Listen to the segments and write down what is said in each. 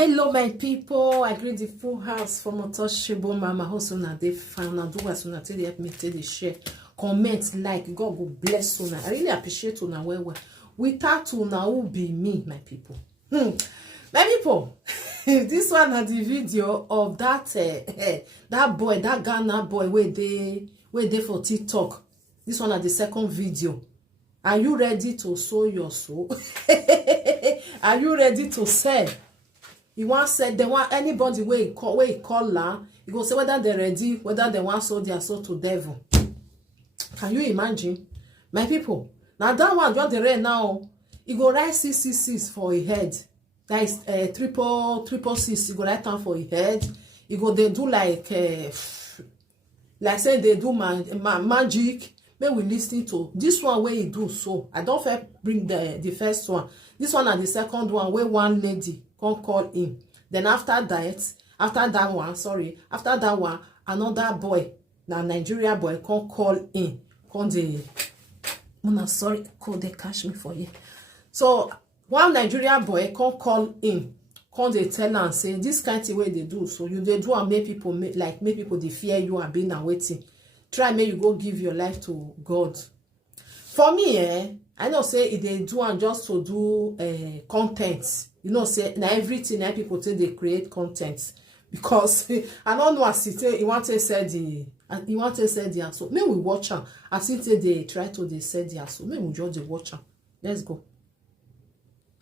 Hello, my people. I greet the full house from Untouchable Mama. Also, now they found now do as soon as they help me take the share, comment, like. God will bless you. I really appreciate you now. Well, without you now will be me, my people. My people, this one had the video of that that boy, that Ghana boy, where they for TikTok. This one had the second video. Are you ready to sow your soul? Are you ready to sell? He once said they want anybody where he call la. He go say whether they're ready, whether they want sow their soul to devil. Can you imagine? My people, now that one just the right now, he go write 666 for a head. That is triple six. He go write down for a head. He go they do like say they do magic. When we listen to this one where he do so. I don't first bring the first one. This one and the second one where one lady can call him. Then after that one, another boy, now Nigeria boy can call in. Sorry, could they catch me for you? So one Nigeria boy can call in. Can they tell and say this kind of way they do so you they do and make people make people they fear you and being and waiting. Try make you go give your life to God. For me, I know say if they do and just to do content. You know, say now everything that people say they create content. Because I don't know as it you want to say the answer. Maybe we watch them. As it they try to they say the answer. Maybe we just watch them. Let's go.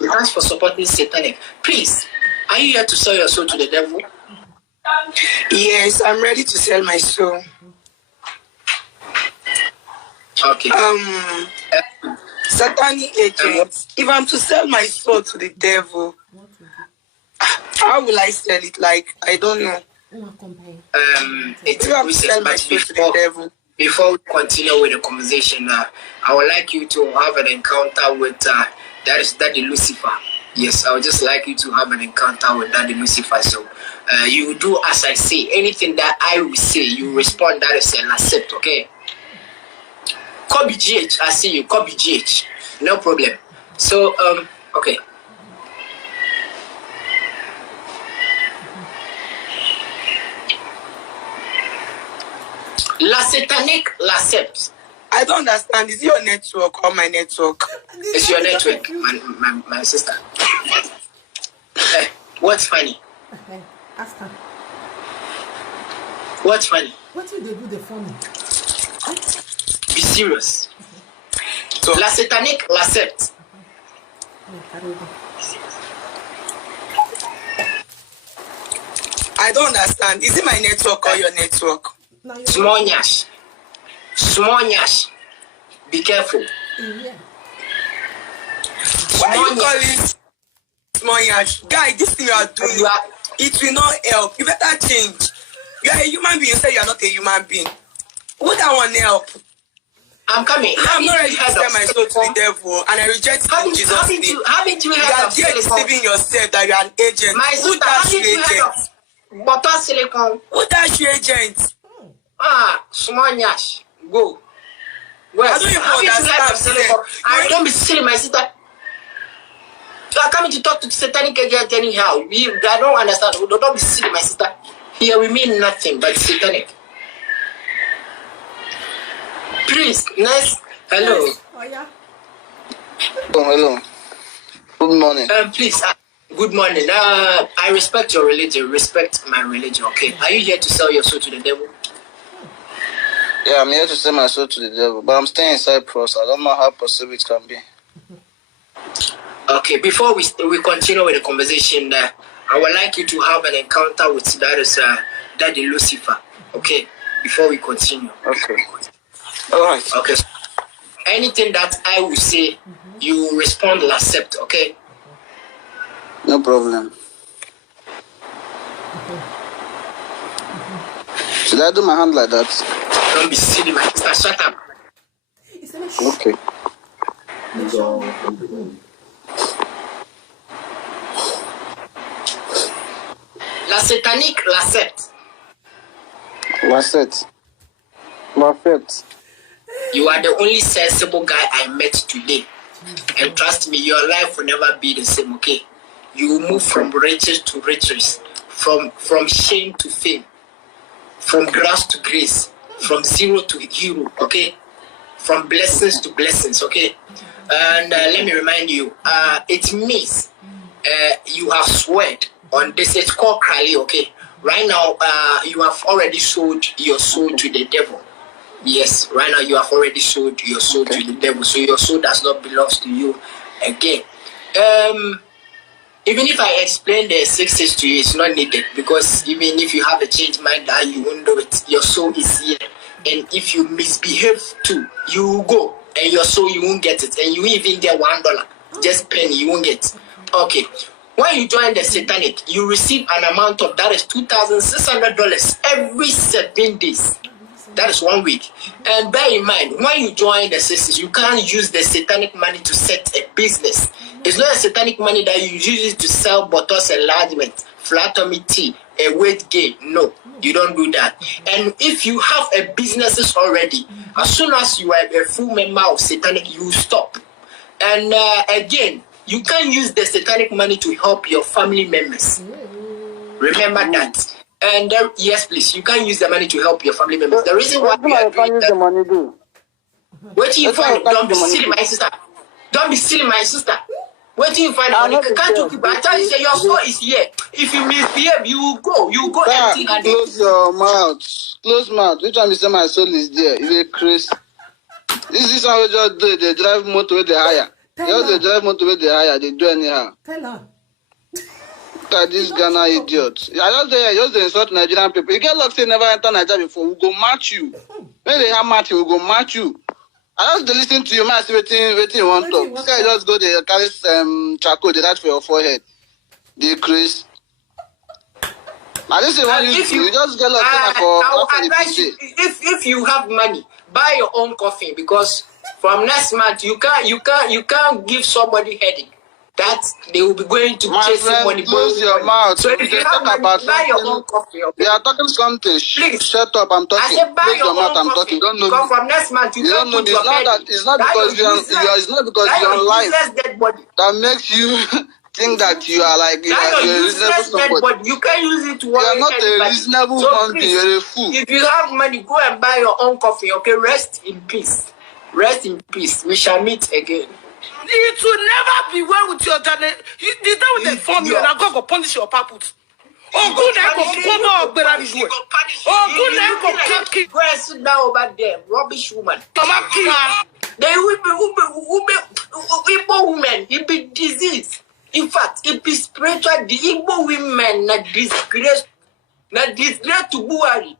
Thanks for supporting Satanic. Please, are you here to sell your soul to the devil? Yes, I'm ready to sell my soul. Okay. Satanic agents. If I'm to sell my soul to the devil, how will I sell it? Like, I don't know. It's if I'm to sell my soul to the devil. Before we continue with the conversation, I would like you to have an encounter with that is Daddy Lucifer. Yes, I would just like you to have an encounter with Daddy Lucifer. So you do as I say. Anything that I will say, you respond. That is an accept. Okay. Copy GH, I see you. Copy GH, no problem. So okay. La Satanic, l'accept. I don't understand. Is it your network or my network? It's your network, my sister. What's funny? Okay, ask her. What's funny? What will they do the funny? Be serious. So, La Satanic, l'accept. I don't understand. Is it my network or your network? Small nyash. Small nyash. Be careful. Yeah. Why you call it small yash? Guy, this thing you are doing, it will not help. You better change. You are a human being. You say you are not a human being. Would that one help? I'm coming. I'm not ready to sell my soul to the devil, and I reject it in Jesus' name. Haven't you heard of You are deceiving yourself that you are an agent. My sister, haven't you heard of butter silicone? Who does you agent? Small nyash. Go. Well, I don't even understand. Don't be silly, my sister. You are coming to talk to Satanic agent anyhow. I don't understand. Don't be silly, my sister. Here we mean nothing but Satanic. Please, next. Hello. Oh yeah. Oh, hello. Good morning. Please. Good morning. I respect your religion. Respect my religion. Okay. Are you here to sell your soul to the devil? Yeah, I'm here to sell my soul to the devil, but I'm staying in Cyprus. I don't know how possible it can be. Okay. Before we continue with the conversation, I would like you to have an encounter with Daddy Lucifer. Okay. Before we continue. Okay. All right. Okay. Anything that I will say, you respond, accept. Okay. No problem. Should I do my hand like that? Don't be silly, my sister. Shut up. Okay. La Satanic, l'accept. L'accept. L'accept. You are the only sensible guy I met today. And trust me, your life will never be the same, okay? You will move from riches to riches, from shame to fame, from grass to grace, from zero to hero, okay? From blessings to blessings, okay? And let me remind you, it means you have sweat on this. It's called Krali, okay? Right now, you have already sold your soul to the devil. Yes, right now you have already sold your soul to the devil. So your soul does not belong to you again. Even if I explain the 6 to you, it's not needed, because even if you have a changed mind, that you won't do it. Your soul is here. And if you misbehave too, you will go. And your soul, you won't get it. And you even get $1. Just penny, you won't get it. Okay. When you join the satanic, you receive an amount of, that is $2,600 every 7 days. That is 1 week. And bear in mind, when you join the sisters, you can't use the satanic money to set a business. It's not a satanic money that you use it to sell bottles enlargement, flat tummy tea, a weight gain. No, you don't do that. And if you have a businesses already, as soon as you are a full member of satanic, you stop. And again, you can't use the satanic money to help your family members. Remember that. And yes, please, you can't use the money to help your family members. The reason why we are doing that, what do you find? Don't be silly, my sister. Don't be silly, my sister. What do you find? Can't you keep? I tell you, say your soul is here. If you misbehave, you go empty-handed. Close your mouth. Close mouth. Which one you say my soul is there? If you Chris, this is how we just do it. They drive motor with the higher. They drive motor with the higher. They do anyhow. Tell her. Look at this Ghana idiot. I just insult Nigerian people. You get luck, say never enter Nigeria before. We go match you. When they have match you, we go match you. I just listen to you, man. See waiting you want to. This guy just go there, carry charcoal, they write for your forehead. They Chris. Now this is what you just get luck for. I will advise you, if you have money, buy your own coffee, because from next month you can't give somebody headache. That they will be going to chase somebody. Close your mouth. So if you have money, buy your own coffee. Okay? They are talking something. Please. Shut up, I'm talking. I said buy your mouth, own I'm coffee. talking. Don't know Because from next month you don't know put me. your It's not because your life that makes you think that you are like you're a reasonable somebody. You can't use it to worry. You are not anybody. a reasonable something. You're a fool. If you have money, go and buy your own coffee. Okay, rest in peace. Rest in peace. We shall meet again. It will never be well with your journey. The time when they form you, and God will punish your purpose. Oh, good night, go go and sit down over there, rubbish woman. The Igbo women, it be disease. In fact, it be spiritual. The Igbo women na disgrace to Buhari.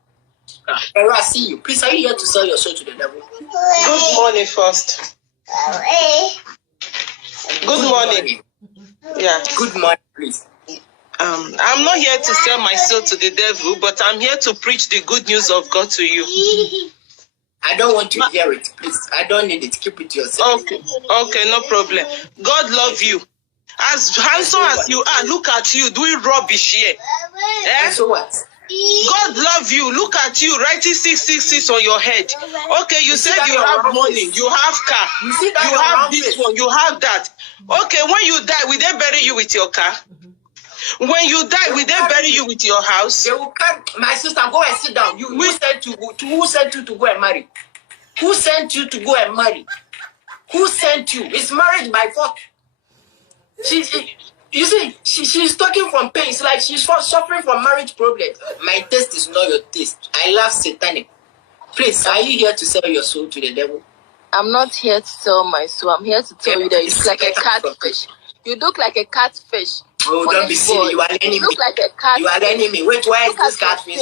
I see you. Please, are you here to sell your soul to the devil? Good morning, first. Good morning. Yeah. Good morning, please. I'm not here to sell my soul to the devil, but I'm here to preach the good news of God to you. I don't want to hear it, please. I don't need it. Keep it to yourself. Okay, no problem. God love you. As handsome as you are, look at you doing rubbish here. And so what? God love you. Look at you writing 666 on your head. Okay, you said you have money, you have car, you have this one, you have that. Okay, when you die, will they bury you with your car? When you die, will they bury you with your house? They will come. My sister, go and sit down. Who sent you to go and marry? Who sent you to go and marry? Who sent you? It's marriage by force. You see, she's talking from pain. It's like she's suffering from marriage problems. My taste is not your taste. I love satanic. Please, are you here to sell your soul to the devil? I'm not here to sell my soul. I'm here to tell you that you look like a catfish. You look like a catfish. Oh, don't be silly. You are an enemy. You look like a catfish. You are an enemy. Wait, why is this catfish?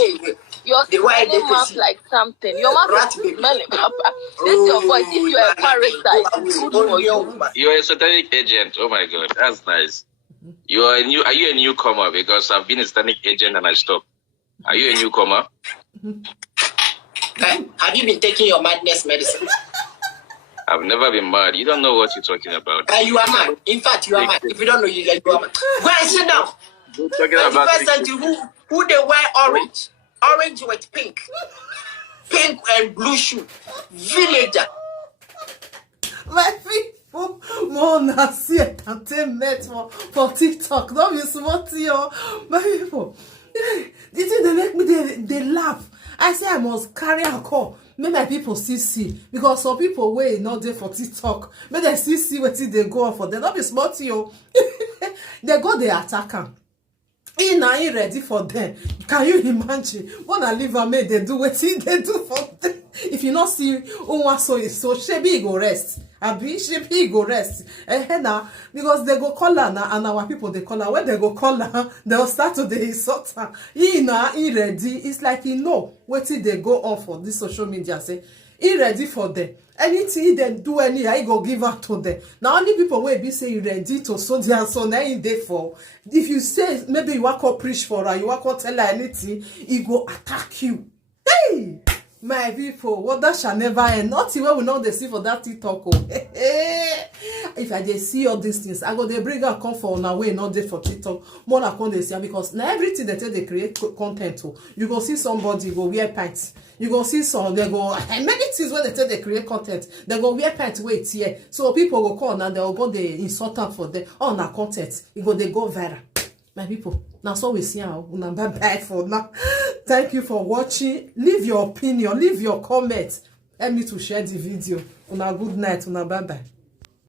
Your smelling mouth like something. Your mouth is smelling, Papa. This is your voice. If you are a parasite, it's good for you. You are a satanic agent. Oh my God, that's nice. Are you a newcomer? Because I've been a satanic agent and I stopped. Are you a newcomer? Have you been taking your madness medicine? I've never been mad. You don't know what you're talking about. You are mad. In fact, you are mad. If you don't know, you are mad. Go and sit down. You're talking about who they wear orange. Orange with pink. Pink and blue shoe. Villager. more na see entertainment for TikTok. Don't be smart, yo. My people, the thing they make me they laugh. I say I must carry a call. Make my people see because some people wey not there for TikTok. Make they see wetin they go on for them. Don't be smart, yo. They go they attack am. He na he ready for them. Can you imagine? Wanna leave am make they do wetin they do for them? If you not see Unwa so shebi go rest. Abi shebi go rest. Now because they go call her now and our people they call her. When they go call her, they'll start to the insult her. He na he ready. It's like he know wetin they go on for this social media. Say he ready for them. Anything they do anyhow, he go give out to them. Now only people will be say you ready to so their son now in there for. If you say maybe you want to preach for her, you want to tell her anything, he go attack you. Hey, my people, what that shall never end. Not even we know they see for that TikTok. Oh. If I just see all these things, I go they bring her come for on our way, not there for TikTok. More than they see because now everything they tell they create content. Oh. You go see somebody go wear pants. You go see some, they go, and many things when they tell they create content, they go wear pants, wait here. So people go call and they'll go they insult them for them on our content. You go they go viral. My people, now so we see how we bye for now. Thank you for watching. Leave your opinion, leave your comments. Help me to share the video. Una good night, una bye bye.